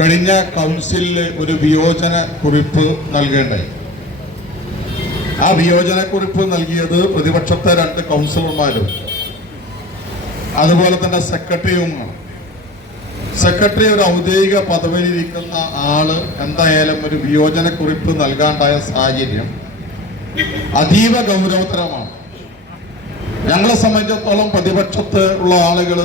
കഴിഞ്ഞ കൗൺസിലിൽ ഒരു വിയോജന കുറിപ്പ് നൽകേണ്ടായി. ആ വിയോജന കുറിപ്പ് നൽകിയത് പ്രതിപക്ഷത്തെ രണ്ട് കൗൺസിലർമാരും. അതുപോലെ തന്നെ സെക്രട്ടറിയുമാണ് സെക്രട്ടറി ഒരു ഔദ്യോഗിക പദവിയിലിരിക്കുന്ന ആൾ എന്തായാലും ഒരു വിയോജന കുറിപ്പ് നൽകാണ്ടായ സാഹചര്യം അതീവ ഗൗരവതരമാണ്. ഞങ്ങളെ സംബന്ധിച്ചിടത്തോളം പ്രതിപക്ഷത്ത് ഉള്ള ആളുകൾ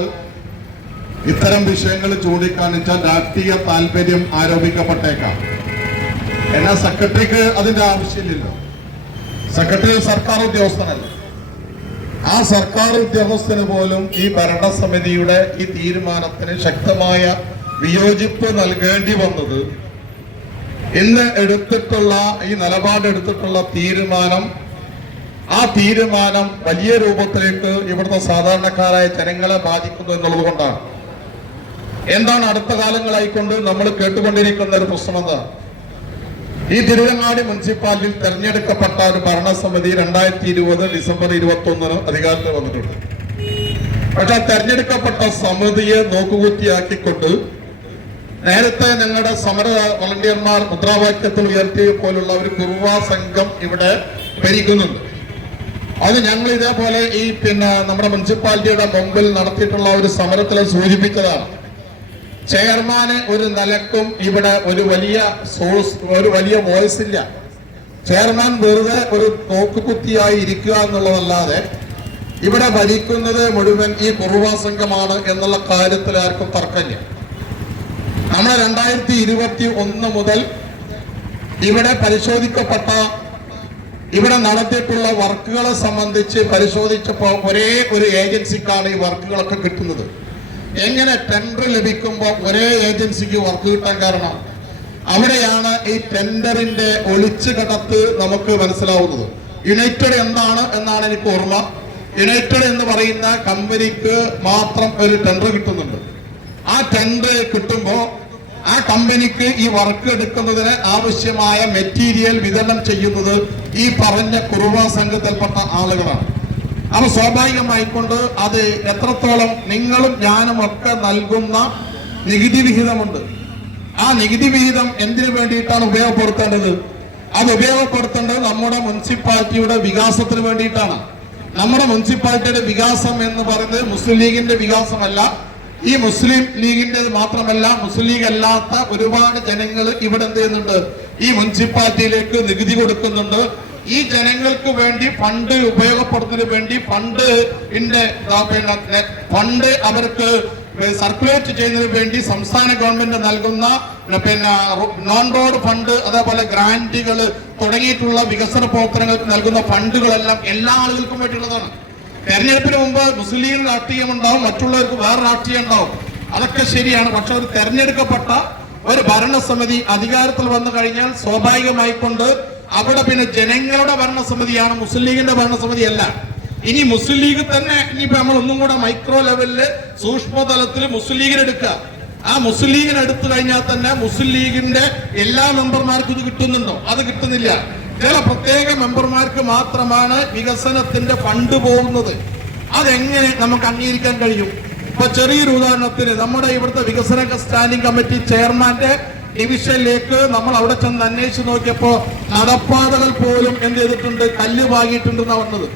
ഇത്തരം വിഷയങ്ങൾ ചൂണ്ടിക്കാണിച്ചാൽ രാഷ്ട്രീയ താല്പര്യം ആരോപിക്കപ്പെട്ടേക്കാം. എന്നാൽ സെക്രട്ടറിക്ക് അതിന്റെ ആവശ്യമില്ലല്ലോ. സെക്രട്ടറി സർക്കാർ ഉദ്യോഗസ്ഥനല്ല? ആ സർക്കാർ ഉദ്യോഗസ്ഥന് പോലും ഈ ഭരണസമിതിയുടെ ഈ തീരുമാനത്തിന് ശക്തമായ വിയോജിപ്പ് നൽകേണ്ടി വന്നത് ഇന്ന് എടുത്തിട്ടുള്ള ഈ നിലപാടെടുത്തിട്ടുള്ള തീരുമാനം ആ തീരുമാനം വലിയ രൂപത്തിലേക്ക് ഇവിടുത്തെ സാധാരണക്കാരായ ജനങ്ങളെ ബാധിക്കുന്നു എന്നുള്ളത് കൊണ്ടാണ്. എന്താണ് അടുത്ത കാലങ്ങളായിക്കൊണ്ട് നമ്മൾ കേട്ടുകൊണ്ടിരിക്കുന്ന ഒരു പ്രശ്നമെന്ന്? ഈ തിരുവങ്ങാടി മുനിസിപ്പാലിറ്റിയിൽ തെരഞ്ഞെടുക്കപ്പെട്ട ഒരു ഭരണസമിതി രണ്ടായിരത്തി ഇരുപത് ഡിസംബർ ഇരുപത്തി ഒന്നിന് അധികാരത്തിൽ വന്നിട്ടുണ്ട്. പക്ഷെ തെരഞ്ഞെടുക്കപ്പെട്ട സമിതിയെ നോക്കുകുത്തിയാക്കിക്കൊണ്ട് നേരത്തെ ഞങ്ങളുടെ സമര വളണ്ടിയർമാർ മുദ്രാവാക്യത്തിൽ ഉയർത്തിയ പോലുള്ള ഒരു കുറുവ സംഘം ഇവിടെ ഭരിക്കുന്നുണ്ട്. അത് ഞങ്ങൾ ഇതേപോലെ ഈ പിന്നെ നമ്മുടെ മുനിസിപ്പാലിറ്റിയുടെ മുമ്പിൽ നടത്തിയിട്ടുള്ള ഒരു സമരത്തിൽ സൂചിപ്പിച്ചതാണ്. ചെയർമാന് ഒരു നിലക്കും ഇവിടെ ഒരു വലിയ സോഴ്സ് ഒരു വലിയ വോയിസ് ഇല്ല. ചെയർമാൻ വെറുതെ ഒരു തോക്കുകുത്തിയായി ഇരിക്കുക എന്നുള്ളതല്ലാതെ ഇവിടെ ഭരിക്കുന്നത് മുഴുവൻ ഈ കുറുവാ സംഘമാണ് എന്നുള്ള കാര്യത്തിൽ ആർക്കും തർക്കമില്ല. നമ്മൾ രണ്ടായിരത്തി ഇരുപത്തി ഒന്ന് മുതൽ ഇവിടെ പരിശോധിക്കപ്പെട്ട ഇവിടെ നടത്തിയിട്ടുള്ള വർക്കുകളെ സംബന്ധിച്ച് പരിശോധിച്ചപ്പോൾ ഒരേ ഒരു ഏജൻസിക്കാണ് ഈ വർക്കുകളൊക്കെ കിട്ടുന്നത്. എങ്ങനെ ടെൻഡർ ലഭിക്കുമ്പോൾ ഒരേ ഏജൻസിക്ക് വർക്ക് കിട്ടാൻ കാരണം? അവിടെയാണ് ഈ ടെൻഡറിന്റെ ഒളിച്ചു കടത്ത് നമുക്ക് മനസ്സിലാവുന്നത്. യുണൈറ്റഡ് എന്താണ് എന്നാണ് എനിക്ക് ഓർമ്മ. യുണൈറ്റഡ് എന്ന് പറയുന്ന കമ്പനിക്ക് മാത്രം ഒരു ടെൻഡർ കിട്ടുന്നുണ്ട്. ആ ടെൻഡർ കിട്ടുമ്പോൾ ആ കമ്പനിക്ക് ഈ വർക്ക് എടുക്കുന്നതിന് ആവശ്യമായ മെറ്റീരിയൽ വിതരണം ചെയ്യുന്നത് ഈ പറഞ്ഞ കുറുവ സംഘത്തിൽപ്പെട്ട ആളുകളാണ്. അപ്പൊ സ്വാഭാവികമായിക്കൊണ്ട് അത് എത്രത്തോളം നിങ്ങളും ഞാനും ഒക്കെ നൽകുന്ന നികുതി വിഹിതമുണ്ട്. ആ നികുതി വിഹിതം എന്തിനു വേണ്ടിയിട്ടാണ് ഉപയോഗപ്പെടുത്തേണ്ടത്? അത് ഉപയോഗപ്പെടുത്തേണ്ടത് നമ്മുടെ മുനിസിപ്പാലിറ്റിയുടെ വികാസത്തിന് വേണ്ടിയിട്ടാണ്. നമ്മുടെ മുനിസിപ്പാലിറ്റിയുടെ വികാസം എന്ന് പറയുന്നത് മുസ്ലിം ലീഗിന്റെ വികാസമല്ല. ഈ മുസ്ലിം ലീഗിന്റെ മാത്രമല്ല മുസ്ലിം ലീഗ് അല്ലാത്ത ഒരുപാട് ജനങ്ങൾ ഇവിടെ എന്ത് ചെയ്യുന്നുണ്ട്? ഈ മുനിസിപ്പാലിറ്റിയിലേക്ക് നികുതി കൊടുക്കുന്നുണ്ട്. ഈ ജനങ്ങൾക്ക് വേണ്ടി ഫണ്ട് ഉപയോഗപ്പെടുത്തുന്നതിന് വേണ്ടി ഫണ്ട് പിന്നെ ഫണ്ട് അവർക്ക് സർക്കുലേറ്റ് ചെയ്യുന്നതിന് വേണ്ടി സംസ്ഥാന ഗവൺമെന്റ് നൽകുന്ന പിന്നെ നോൺ റോഡ് ഫണ്ട് അതേപോലെ ഗ്രാന്റുകൾ തുടങ്ങിയിട്ടുള്ള വികസന പ്രവർത്തനങ്ങൾക്ക് നൽകുന്ന ഫണ്ടുകളെല്ലാം എല്ലാ ആളുകൾക്കും വേണ്ടിയുള്ളതാണ്. തെരഞ്ഞെടുപ്പിന് മുമ്പ് മുസ്ലിം രാഷ്ട്രീയം ഉണ്ടാവും മറ്റുള്ളവർക്ക് വേറെ രാഷ്ട്രീയം ഉണ്ടാവും അതൊക്കെ ശരിയാണ്. പക്ഷെ ഒരു തെരഞ്ഞെടുക്കപ്പെട്ട ഒരു ഭരണസമിതി അധികാരത്തിൽ വന്നു കഴിഞ്ഞാൽ സ്വാഭാവികമായിക്കൊണ്ട് അവിടെ പിന്നെ ജനങ്ങളുടെ ഭരണസമിതിയാണ് മുസ്ലിം ലീഗിന്റെ ഭരണസമിതി അല്ല ഇനി മുസ്ലിം ലീഗ് തന്നെ ഇനിയിപ്പോ നമ്മൾ ഒന്നും കൂടെ മൈക്രോ ലെവലിൽ സൂക്ഷ്മതലത്തിൽ മുസ്ലിം ലീഗിനെടുക്കുക ആ മുസ്ലിം ലീഗിനെ എടുത്തു കഴിഞ്ഞാൽ തന്നെ മുസ്ലിം ലീഗിന്റെ എല്ലാ മെമ്പർമാർക്കും ഇത് കിട്ടുന്നുണ്ടോ? അത് കിട്ടുന്നില്ല. ചില പ്രത്യേക മെമ്പർമാർക്ക് മാത്രമാണ് വികസനത്തിന്റെ ഫണ്ട് പോകുന്നത്. അതെങ്ങനെ നമുക്ക് അംഗീകരിക്കാൻ കഴിയും? ഇപ്പൊ ചെറിയൊരു ഉദാഹരണത്തിന് നമ്മുടെ ഇവിടുത്തെ വികസന സ്റ്റാൻഡിംഗ് കമ്മിറ്റി ചെയർമാന്റെ ഡിവിഷനിലേക്ക് നമ്മൾ അവിടെ ചെന്ന് അന്വേഷിച്ച് നോക്കിയപ്പോ നടപ്പാതകൾ പോലും എന്ത് ചെയ്തിട്ടുണ്ട്? കല്ല് പാകിയിട്ടുണ്ടെന്നാണ് വന്നത്.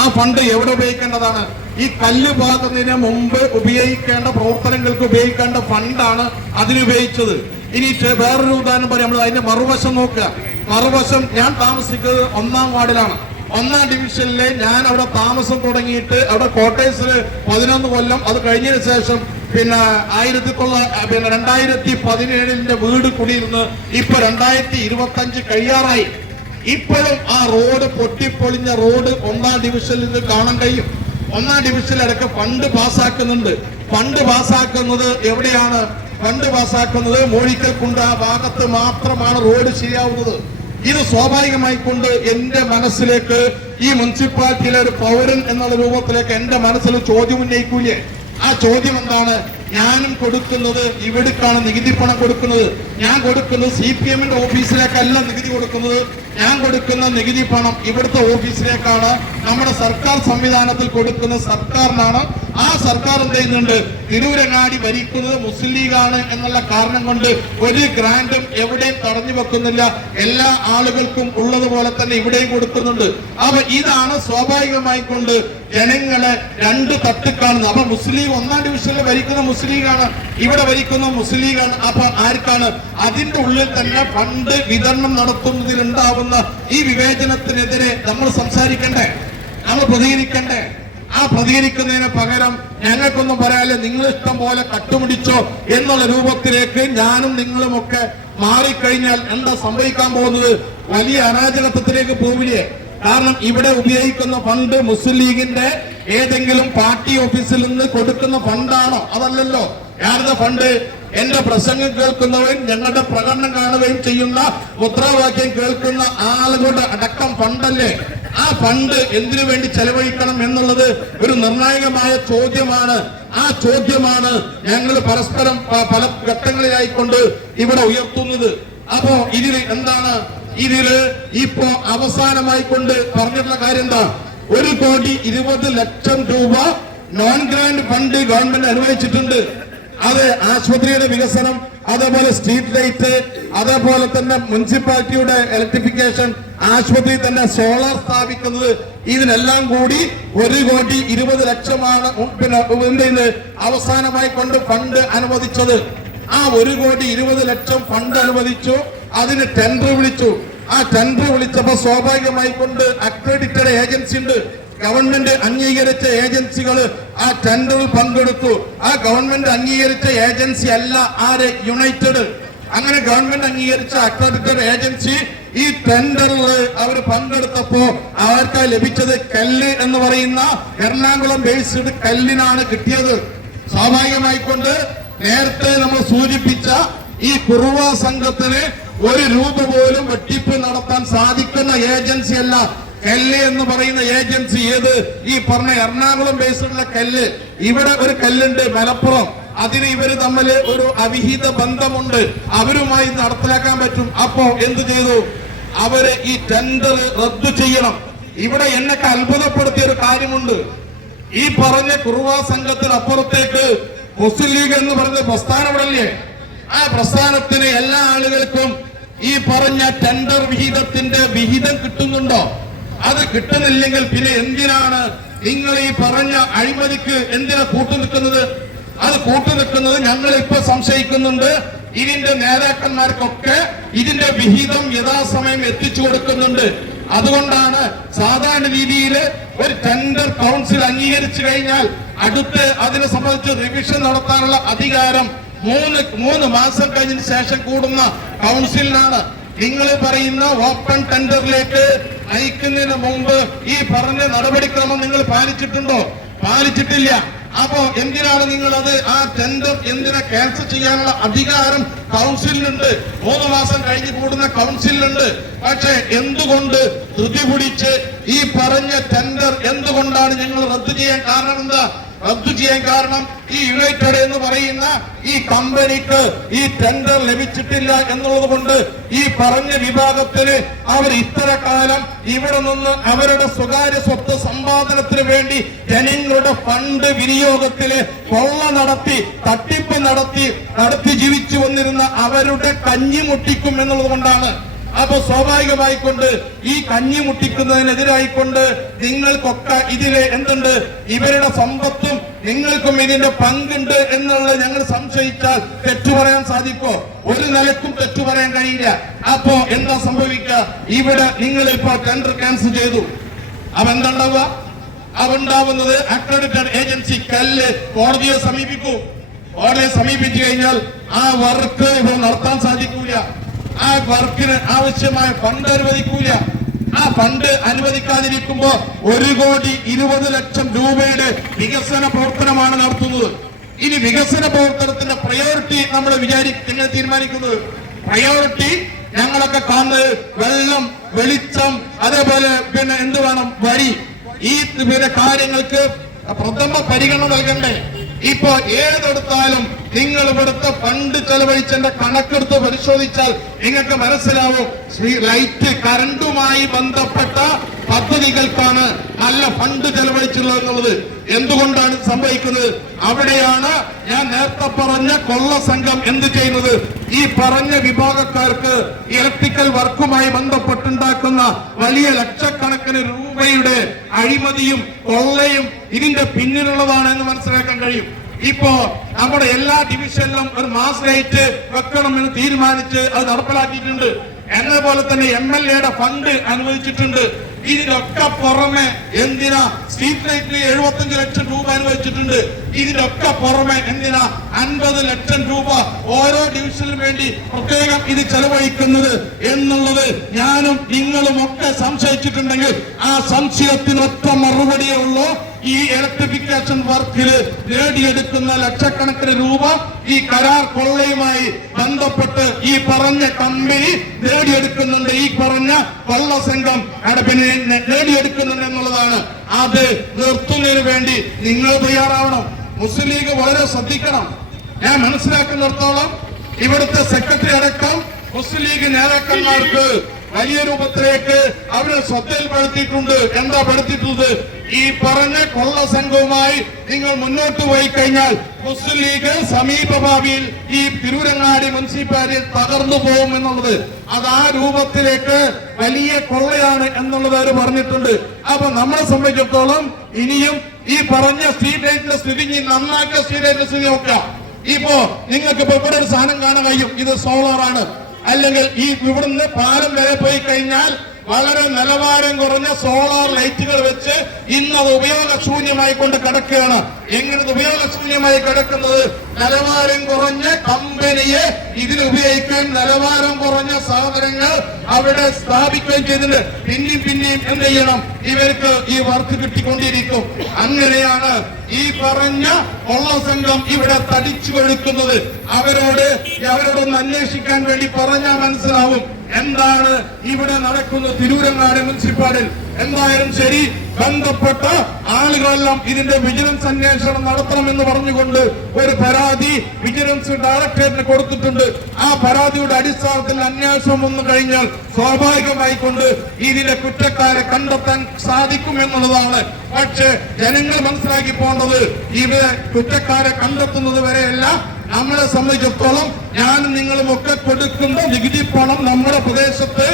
ആ ഫണ്ട് എവിടെ ഉപയോഗിക്കേണ്ടതാണ്? ഈ കല്ല് പാകുന്നതിന് മുമ്പ് ഉപയോഗിക്കേണ്ട പ്രവർത്തനങ്ങൾക്ക് ഉപയോഗിക്കേണ്ട ഫണ്ടാണ് അതിനുപയോഗിച്ചത് ഇനി വേറൊരു ഉദാഹരണം പറയാം. നമ്മൾ അതിന്റെ മറുവശം നോക്കുക. മറുവശം ഞാൻ താമസിക്കുന്നത് ഒന്നാം വാർഡിലാണ്. ഒന്നാം ഡിവിഷനിലെ ഞാൻ അവിടെ താമസം തുടങ്ങിയിട്ട് അവിടെ ക്വാർട്ടേഴ്സിൽ പതിനൊന്ന് കൊല്ലം അത് കഴിഞ്ഞതിന് ശേഷം പിന്നെ ആയിരത്തി തൊള്ളായിരത്തി പിന്നെ രണ്ടായിരത്തി പതിനേഴിന്റെ വീട് കുടിയിരുന്ന് ഇപ്പൊ രണ്ടായിരത്തി ഇരുപത്തി അഞ്ച് കഴിയാറായി. ഇപ്പോഴും ആ റോഡ് പൊട്ടിപ്പൊളിഞ്ഞ റോഡ് ഒന്നാം ഡിവിഷനിൽ നിന്ന് കാണാൻ കഴിയും. ഒന്നാം ഡിവിഷനിൽ അടക്കം ഫണ്ട് പാസ്സാക്കുന്നുണ്ട് ഫണ്ട് പാസ്സാക്കുന്നത് എവിടെയാണ്? ഫണ്ട് പാസ്സാക്കുന്നത് മൂഴിക്കൽക്കുണ്ട് ആ ഭാഗത്ത് മാത്രമാണ് റോഡ് ശരിയാവുന്നത്. ഇത് സ്വാഭാവികമായി കൊണ്ട് എന്റെ മനസ്സിലേക്ക് ഈ മുനിസിപ്പാലിറ്റിയിലെ ഒരു പൗരൻ എന്നുള്ള രൂപത്തിലേക്ക് എന്റെ മനസ്സിൽ ചോദ്യം ഉന്നയിക്കൂലേ? ആ ചോദ്യം എന്താണ്? ഞാനും കൊടുക്കുന്നത് ഇവിടേക്കാണ് നികുതി പണം കൊടുക്കുന്നത്. ഞാൻ കൊടുക്കുന്നത് സി പി എമ്മിന്റെ ഓഫീസിലേക്കല്ല നികുതി കൊടുക്കുന്നത്. ഞാൻ കൊടുക്കുന്ന നികുതി പണം ഇവിടുത്തെ ഓഫീസിലേക്കാണ്. നമ്മുടെ സർക്കാർ സംവിധാനത്തിൽ കൊടുക്കുന്ന സർക്കാരിനാണ് ആ സർക്കാർ എന്ത് ചെയ്യുന്നുണ്ട്? തിരൂരങ്ങാടി ഭരിക്കുന്നത് മുസ്ലിം ലീഗാണ് എന്നുള്ള കാരണം കൊണ്ട് ഒരു ഗ്രാൻഡും എവിടെയും തടഞ്ഞു വെക്കുന്നില്ല. എല്ലാ ആളുകൾക്കും ഉള്ളതുപോലെ തന്നെ ഇവിടെയും കൊടുക്കുന്നുണ്ട്. അപ്പൊ ഇതാണ് സ്വാഭാവികമായി കൊണ്ട് ജനങ്ങളെ രണ്ട് തട്ട് അപ്പൊ മുസ്ലിം ഒന്നാം ഡിവിഷനിൽ ഭരിക്കുന്ന മുസ്ലിം ലീഗാണ്. ഇവിടെ ഭരിക്കുന്ന മുസ്ലിം ലീഗാണ്. അപ്പൊ ആർക്കാണ്? അതിന്റെ ഉള്ളിൽ തന്നെ ഫണ്ട് വിതരണം നടത്തുന്നതിൽ ഉണ്ടാവുന്ന ഈ വിവേചനത്തിനെതിരെ നമ്മൾ സംസാരിക്കണ്ടേ? നമ്മൾ പ്രതികരിക്കണ്ടേ? ആ പ്രതികരിക്കുന്നതിന് പകരം ഞങ്ങൾക്കൊന്നും പറയാല്ലേ നിങ്ങൾ ഇഷ്ടം പോലെ കട്ടുമുടിച്ചോ എന്നുള്ള രൂപത്തിലേക്ക് ഞാനും നിങ്ങളും ഒക്കെ മാറിക്കഴിഞ്ഞാൽ എന്താ സംഭവിക്കാൻ പോകുന്നത്? വലിയ അരാജകത്വത്തിലേക്ക് പോവില്ലേ? കാരണം ഇവിടെ ഉപയോഗിക്കുന്ന ഫണ്ട് മുസ്ലിം ലീഗിന്റെ ഏതെങ്കിലും പാർട്ടി ഓഫീസിൽ നിന്ന് കൊടുക്കുന്ന ഫണ്ടാണോ? അതല്ലല്ലോ. ആരുടെ ഫണ്ട്? എന്റെ പ്രസംഗം കേൾക്കുന്നവരും ഞങ്ങളുടെ പ്രകടനം കാണുകയും ചെയ്യുന്ന മുദ്രാവാക്യം കേൾക്കുന്ന ആളുകളുടെ അടക്കം ഫണ്ടല്ലേ ആ ഫണ്ട് എന്തിനു വേണ്ടി ചെലവഴിക്കണം എന്നുള്ളത് ഒരു നിർണായകമായ ചോദ്യമാണ്. ആ ചോദ്യമാണ് ഞങ്ങൾ പരസ്പരം പല ഘട്ടങ്ങളിലായിക്കൊണ്ട് ഇവിടെ ഉയർത്തുന്നത്. അപ്പോ ഇതിൽ എന്താണ്? ഇതിൽ ഇപ്പോ അവസാനമായി കൊണ്ട് പറഞ്ഞിട്ടുള്ള കാര്യം എന്താ? ഒരു കോടി ഇരുപത് ലക്ഷം രൂപ നോൺ ഗ്രാൻഡ് ഫണ്ട് ഗവൺമെന്റ് അനുവദിച്ചിട്ടുണ്ട്. അത് ആശുപത്രിയുടെ വികസനം അതേപോലെ സ്ട്രീറ്റ് ലൈറ്റ് അതേപോലെ തന്നെ മുനിസിപ്പാലിറ്റിയുടെ ഇലക്ട്രിഫിക്കേഷൻ ആശുപത്രി തന്നെ സോളാർ സ്ഥാപിക്കുന്നത്. ഇതിനെല്ലാം കൂടി ഒരു കോടി ഇരുപത് ലക്ഷമാണ് പിന്നെ അവസാനമായി കൊണ്ട് ഫണ്ട് അനുവദിച്ചത്. ആ ഒരു കോടി ഇരുപത് ലക്ഷം ഫണ്ട് അനുവദിച്ചു. അതിന് ടെൻഡർ വിളിച്ചു. ആ ടെൻഡർ വിളിച്ചപ്പോ സ്വാഭാവികമായി കൊണ്ട് അക്രഡിറ്റഡ് ഏജൻസി ഉണ്ട്. ഗവൺമെന്റ് അംഗീകരിച്ച ഏജൻസികൾ ആ ടെൻഡറിൽ പങ്കെടുത്തു. ആ ഗവൺമെന്റ് അംഗീകരിച്ച ഏജൻസി അല്ല ആര്? യുണൈറ്റഡ്. അങ്ങനെ ഗവൺമെന്റ് അംഗീകരിച്ച അക്രഡിറ്റഡ് ഏജൻസി ഈ ടെൻഡറിൽ അവർ പങ്കെടുത്തപ്പോ അവർക്ക് ലഭിച്ചത് കല്ല് എന്ന് പറയുന്ന എറണാകുളം ബേസ്ഡ് കല്ലിനാണ് കിട്ടിയത്. സ്വാഭാവികമായി കൊണ്ട് നേരത്തെ നമ്മൾ സൂചിപ്പിച്ച ഈ കുറുവ സംഘത്തിന് ഒരു രൂപ പോലും വെട്ടിപ്പ് നടത്താൻ സാധിക്കുന്ന ഏജൻസി അല്ല കല്ല് എന്ന് പറയുന്ന ഏജൻസി ഏത്? ഈ പറഞ്ഞ എറണാകുളം ബേസിലുള്ള കല്ല്. ഇവിടെ ഒരു കല്ലുണ്ട് മലപ്പുറം. അതിന് ഇവർ തമ്മിൽ ഒരു അവിഹിത ബന്ധമുണ്ട്. അവരുമായി നടപ്പിലാക്കാൻ പറ്റും. അപ്പോ എന്ത് ചെയ്തു? അവർ ഈ ടെൻഡർ റദ്ദു ചെയ്യണം. ഇവിടെ എന്നെ അത്ഭുതപ്പെടുത്തിയ ഒരു കാര്യമുണ്ട്. ഈ പറഞ്ഞ കുറുവാ സംഘത്തിന് അപ്പുറത്തേക്ക് മുസ്ലിം ലീഗ് എന്ന് പറഞ്ഞ പ്രസ്ഥാനമല്ലേ ആ പ്രസ്ഥാനത്തിന് എല്ലാ ആളുകൾക്കും ഈ പറഞ്ഞ ടെൻഡർ വിഹിതത്തിന്റെ വിഹിതം കിട്ടുന്നുണ്ടോ? അത് കിട്ടുന്നില്ലെങ്കിൽ പിന്നെ എന്തിനാണ് നിങ്ങൾ ഈ പറഞ്ഞ അഴിമതിക്ക് എന്തിനാ കൂട്ടുനിൽക്കുന്നത് അത് കൂട്ടുനിൽക്കുന്നത് ഞങ്ങൾ ഇപ്പൊ സംശയിക്കുന്നുണ്ട്. ഇതിന്റെ നേതാക്കന്മാർക്കൊക്കെ ഇതിന്റെ വിഹിതം യഥാസമയം എത്തിച്ചു കൊടുക്കുന്നുണ്ട്. അതുകൊണ്ടാണ് സാധാരണ രീതിയിൽ ഒരു ടെൻഡർ കൗൺസിൽ അംഗീകരിച്ചു കഴിഞ്ഞാൽ അടുത്ത് അതിനെ സംബന്ധിച്ച് റിവിഷൻ നടത്താനുള്ള അധികാരം മൂന്ന് മൂന്ന് മാസം കഴിഞ്ഞതിന് ശേഷം കൂടുന്ന കൗൺസിലിനാണ് നിങ്ങൾ പറയുന്ന ഓപ്പൺ ടെൻഡറിലേക്ക് അയക്കുന്നതിന് മുമ്പ് ഈ പറഞ്ഞ നടപടിക്രമം നിങ്ങൾ പാലിച്ചിട്ടുണ്ടോ? പാലിച്ചിട്ടില്ല. അപ്പോ എന്തിനാണ് നിങ്ങൾ അത് ആ ടെൻഡർ എന്തിനാ ക്യാൻസൽ ചെയ്യാനുള്ള അധികാരം കൗൺസിലിനുണ്ട് മൂന്ന് മാസം കഴിഞ്ഞ് കൂടുന്ന കൗൺസിലിനുണ്ട് പക്ഷെ എന്തുകൊണ്ട് ധൃതി പിടിച്ച് ഈ പറഞ്ഞ ടെൻഡർ എന്തുകൊണ്ടാണ് ഞങ്ങൾ റദ്ദു ചെയ്യാൻ കാരണം എന്താ? റദ്ദു ചെയ്യാൻ കാരണം ഈ യുണൈറ്റഡ് എന്ന് പറയുന്ന ഈ കമ്പനിക്ക് ഈ ടെൻഡർ ലഭിച്ചിട്ടില്ല എന്നുള്ളത് കൊണ്ട് ഈ പറഞ്ഞ വിഭാഗത്തിന് അവർ ഇത്ര കാലം ഇവിടെ നിന്ന് അവരുടെ സ്വകാര്യ സ്വത്ത് സമ്പാദനത്തിന് വേണ്ടി ജനങ്ങളുടെ ഫണ്ട് വിനിയോഗത്തിൽ കൊള്ള നടത്തി തട്ടിപ്പ് നടത്തി നടത്തി ജീവിച്ചു വന്നിരുന്ന അവരുടെ കഞ്ഞി മുട്ടിക്കും എന്നുള്ളത് കൊണ്ടാണ് അപ്പൊ സ്വാഭാവികമായി കൊണ്ട് ഈ കഞ്ഞി മുട്ടിക്കുന്നതിനെതിരായിക്കൊണ്ട് നിങ്ങൾക്കൊക്കെ ഇതിലെ എന്തുണ്ട്? ഇവരുടെ സമ്പത്തും നിങ്ങൾക്കും ഇതിന്റെ പങ്കുണ്ട് എന്നുള്ളത് ഞങ്ങൾ സംശയിച്ചാൽ തെറ്റു പറയാൻ സാധിക്കോ? ഒരു നിലക്കും തെറ്റു പറയാൻ കഴിയില്ല. അപ്പോ എന്താ സംഭവിക്കുക? ഇവിടെ നിങ്ങൾ ഇപ്പോൾ ടെൻഡർ ക്യാൻസൽ ചെയ്തു. അപ്പൊ എന്താണ്ടാവുക അതുണ്ടാവുന്നത് അക്രഡിറ്റഡ് ഏജൻസി കല്ല് കോടതിയെ സമീപിക്കൂ. കോടതിയെ സമീപിച്ചു കഴിഞ്ഞാൽ ആ വർക്ക് ഇവിടെ നടത്താൻ സാധിക്കൂല. ആ വർക്കിന് ആവശ്യമായ ഫണ്ട് അനുവദിക്കൂല. ആ ഫണ്ട് അനുവദിക്കാതിരിക്കുമ്പോ ഒരു കോടി ഇരുപത് ലക്ഷം രൂപയുടെ വികസന പ്രവർത്തനമാണ് നടത്തുന്നത്. ഇനി വികസന പ്രവർത്തനത്തിന്റെ പ്രയോറിറ്റി നമ്മൾ വിചാരിക്കുന്ന തീരുമാനിക്കുന്നത്. പ്രയോറിറ്റി ഞങ്ങളൊക്കെ കാണുന്നത് വെള്ളം വെളിച്ചം അതേപോലെ പിന്നെ എന്ത് വേണം? വരി. ഈ പിന്നെ കാര്യങ്ങൾക്ക് പ്രഥമ പരിഗണന നൽകണ്ടേ? ഇപ്പൊ ഏതെടുത്താലും നിങ്ങൾ ഇവിടുത്തെ ഫണ്ട് ചെലവഴിച്ചതിന്റെ കണക്കെടുത്ത് പരിശോധിച്ചാൽ നിങ്ങൾക്ക് മനസ്സിലാവും ലൈറ്റ് കറണ്ടുമായി ബന്ധപ്പെട്ട പദ്ധതികൾക്കാണ് നല്ല ഫണ്ട് ചെലവഴിച്ചുള്ളത് എന്നുള്ളത്. എന്തുകൊണ്ടാണ് സംഭവിക്കുന്നത്? അവിടെയാണ് ഞാൻ നേരത്തെ പറഞ്ഞ കൊള്ള സംഘം എന്ത് ചെയ്യുന്നത്? ഈ പറഞ്ഞ വിഭാഗക്കാർക്ക് ഇലക്ട്രിക്കൽ വർക്കുമായി ബന്ധപ്പെട്ടുണ്ടാക്കുന്ന വലിയ ലക്ഷക്കണക്കിന് രൂപയുടെ അഴിമതിയും കൊള്ളയും ഇതിന്റെ പിന്നിലുള്ളതാണ് എന്ന് മനസ്സിലാക്കാൻ കഴിയും. ഇപ്പോ നമ്മുടെ എല്ലാ ഡിവിഷനിലും ഒരു മാസ് റേറ്റ് വെക്കണം എന്ന് തീരുമാനിച്ച് അത് നടപ്പിലാക്കിയിട്ടുണ്ട്. എന്നപോലെ തന്നെ എം എൽ എയുടെ ഫണ്ട് അനുവദിച്ചിട്ടുണ്ട്. ഇതിനൊക്കെ പുറമെ എന്തിനാ സ്ട്രീറ്റ് ലൈറ്റിന് എഴുപത്തഞ്ച് ലക്ഷം രൂപ അനുവദിച്ചിട്ടുണ്ട്? ഇതിനൊക്കെ പുറമെ എന്തിനാ അൻപത് ലക്ഷം രൂപ ഓരോ ഡിവിഷനും വേണ്ടി പ്രത്യേകം ഇത് ചെലവഴിക്കുന്നത് എന്നുള്ളത് ഞാനും നിങ്ങളും ഒക്കെ സംശയിച്ചിട്ടുണ്ടെങ്കിൽ ആ സംശയത്തിന് ഒറ്റ മറുപടിയേ ഉള്ളൂ. ഈ ഇലക്ട്രിഫിക്കേഷൻ വർക്കിൽ നേടിയെടുക്കുന്ന ലക്ഷക്കണക്കിന് രൂപ ഈ കരാർ കൊള്ളയുമായി ബന്ധപ്പെട്ട് ഈ പറഞ്ഞ കമ്പനി നേടിയെടുക്കുന്നുണ്ട്. ഈ പറഞ്ഞ കൊള്ള സംഘം അടപ്പിനെ നേടിയെടുക്കുന്നുണ്ട് എന്നുള്ളതാണ്. അത് നിർത്തുന്നതിന് വേണ്ടി നിങ്ങൾ തയ്യാറാവണം. മുസ്ലിം ലീഗ് വളരെ ശ്രദ്ധിക്കണം. ഞാൻ മനസ്സിലാക്കുന്നിടത്തോളം ഇവിടുത്തെ സെക്രട്ടറി അടക്കം മുസ്ലിം ലീഗ് നേതാക്കന്മാർക്ക് വലിയ രൂപത്തിലേക്ക് അവർ ശ്രദ്ധയിൽപ്പെടുത്തിയിട്ടുണ്ട്. എന്താ പെടുത്തിയിട്ടുള്ളത്? ഈ പറഞ്ഞ കൊള്ള സംഘവുമായി നിങ്ങൾ മുന്നോട്ട് പോയി കഴിഞ്ഞാൽ മുസ്ലിം ലീഗ് സമീപ ഭാവിയിൽ ഈ തിരൂരങ്ങാടി മുനിസിപ്പാലിറ്റി തകർന്നു പോകും എന്നുള്ളത്. അത് ആ രൂപത്തിലേക്ക് വലിയ കൊള്ളയാണ് എന്നുള്ളത് അവർ പറഞ്ഞിട്ടുണ്ട്. അപ്പൊ നമ്മളെ സംബന്ധിച്ചിടത്തോളം ഇനിയും ഈ പറഞ്ഞ സ്ട്രീറ്റ് സ്ഥിതി നന്നാക്കിയ സ്ട്രീറ്റ് സ്ഥിതി നോക്കാം. ഇപ്പോ നിങ്ങൾക്ക് ഇപ്പൊ ഇവിടെ ഒരു സാധനം കാണാൻ കഴിയും. ഇത് സോളാർ ആണ്. അല്ലെങ്കിൽ ഈ ഇവിടുന്ന് പാലം വരെ പോയി കഴിഞ്ഞാൽ വളരെ നിലവാരം കുറഞ്ഞ സോളാർ ലൈറ്റുകൾ വെച്ച് ഇന്ന് അത് ഉപയോഗശൂന്യമായി കൊണ്ട് കിടക്കുകയാണ്. എങ്ങനെ ഉപയോഗശൂന്യമായി കിടക്കുന്നത്? നിലവാരം കുറഞ്ഞ കമ്പനിയെ ഇതിൽ ഉപയോഗിക്കാൻ നിലവാരം കുറഞ്ഞ സാധനങ്ങൾ അവിടെ സ്ഥാപിക്കുകയും ചെയ്തിട്ടുണ്ട് പിന്നെയും പിന്നെയും എന്ത് ചെയ്യണം? ഇവർക്ക് ഈ വർക്ക് കിട്ടിക്കൊണ്ടിരിക്കും. അങ്ങനെയാണ് ഈ പറഞ്ഞ കൊള്ള സംഘം ഇവിടെ തടിച്ചു കൊഴുക്കുന്നത് അവരോട് അവരോടൊന്ന് അന്വേഷിക്കാൻ വേണ്ടി പറഞ്ഞാൽ മനസ്സിലാവും. എന്താണ് ഇവിടെ നടക്കുന്ന തിരൂരങ്ങാട് മുനിസിപ്പാലിൽ എന്തായാലും ശരി ബന്ധപ്പെട്ട ആളുകളെല്ലാം ഇതിന്റെ വിജിലൻസ് അന്വേഷണം നടത്തണമെന്ന് പറഞ്ഞുകൊണ്ട് ഒരു പരാതി വിജിലൻസ് ഡയറക്ടറേറ്റിന് കൊടുത്തിട്ടുണ്ട്. ആ പരാതിയുടെ അടിസ്ഥാനത്തിൽ അന്വേഷണം വന്നു കഴിഞ്ഞാൽ സ്വാഭാവികമായി കൊണ്ട് ഇതിലെ കുറ്റക്കാരെ കണ്ടെത്താൻ സാധിക്കും എന്നുള്ളതാണ്. പക്ഷേ ജനങ്ങൾ മനസ്സിലാക്കി പോകേണ്ടത് ഇവ കുറ്റക്കാരെ കണ്ടെത്തുന്നത് വരെയല്ല നമ്മളെ സംബന്ധിച്ചിടത്തോളം ഞാൻ നിങ്ങളും ഒക്കെ കൊടുക്കുന്ന നികുതി പണം നമ്മുടെ പ്രദേശത്ത്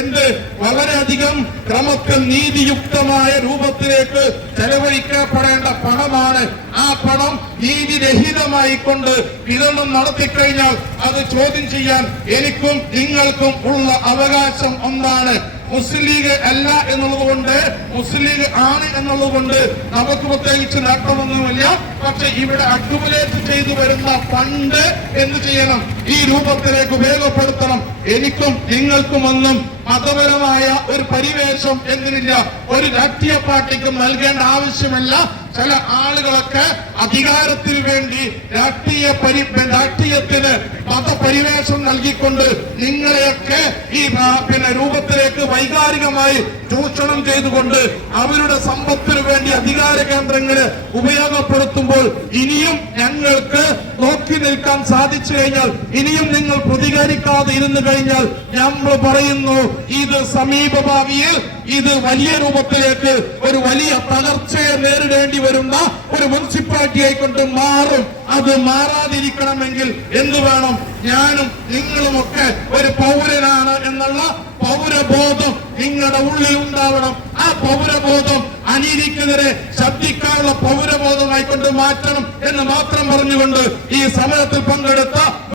എന്ത് വളരെയധികം ക്രമത്തിൽ നീതിയുക്തമായ രൂപത്തിലേക്ക് ചെലവഴിക്കപ്പെടേണ്ട പണമാണ്. ആ പണം നീതിരഹിതമായി കൊണ്ട് വിതരണം നടത്തിക്കഴിഞ്ഞാൽ അത് ചോദ്യം ചെയ്യാൻ എനിക്കും നിങ്ങൾക്കും ഉള്ള അവകാശം ഒന്നാണ്. മുസ്ലിം ലീഗ് അല്ല എന്നുള്ളത് കൊണ്ട് മുസ്ലിം ലീഗ് ആണ് എന്നുള്ളത് കൊണ്ട് നമുക്ക് പ്രത്യേകിച്ച് നേട്ടമൊന്നുമില്ല. പക്ഷെ ഇവിടെ അക്യുമുലേറ്റ് ചെയ്തു വരുന്ന ഫണ്ട് എന്ത് ചെയ്യണം? ഈ രൂപത്തിലേക്ക് ഉപയോഗപ്പെടുത്തണം. എനിക്കും നിങ്ങൾക്കും ഒന്നും മതപരമായ ഒരു പരിവേഷം എന്തിനില്ല ഒരു രാഷ്ട്രീയ പാർട്ടിക്കും നൽകേണ്ട ആവശ്യമല്ല. ചില ആളുകളൊക്കെ അധികാരത്തിന് വേണ്ടി രാഷ്ട്രീയ പരി രാഷ്ട്രീയത്തിന് മതപരിവേഷം നൽകിക്കൊണ്ട് നിങ്ങളെയൊക്കെ ഈ പിന്നെ രൂപത്തിലേക്ക് വൈകാരികമായി ചൂഷണം ചെയ്തുകൊണ്ട് അവരുടെ സമ്പത്തിന് വേണ്ടി അധികാര കേന്ദ്രങ്ങൾ ഉപയോഗപ്പെടുത്തുമ്പോൾ ഇനിയും ഞങ്ങൾക്ക് നോക്കി നിൽക്കാൻ സാധിച്ചു കഴിഞ്ഞാൽ ഇനിയും നിങ്ങൾ പ്രതികരിക്കാതെ ഇരുന്നു കഴിഞ്ഞാൽ നമ്മൾ പറയുന്നു ഇത് സമീപഭാവിയിൽ ഇത് വലിയ രൂപത്തിലേക്ക് ഒരു വലിയ തകർച്ചയെ നേരിടേണ്ടി വരുന്ന ഒരു മുനിസിപ്പാലിറ്റി ആയിക്കൊണ്ട് മാറും. അത് മാറാതിരിക്കണമെങ്കിൽ എന്തു വേണം? ഞാനും നിങ്ങളും ഒക്കെ ഒരു പൗരനാണ് എന്നുള്ള പൗരബോധം നിങ്ങളുടെ ഉള്ളിൽ ഉണ്ടാവണം. ആ പൗരബോധം അനീതിക്കെതിരെ ശബ്ദിക്കാനുള്ള പൗരബോധമായിക്കൊണ്ട് മാറ്റണം എന്ന് മാത്രം പറഞ്ഞുകൊണ്ട് ഈ സമരത്തിൽ പങ്കെടുത്ത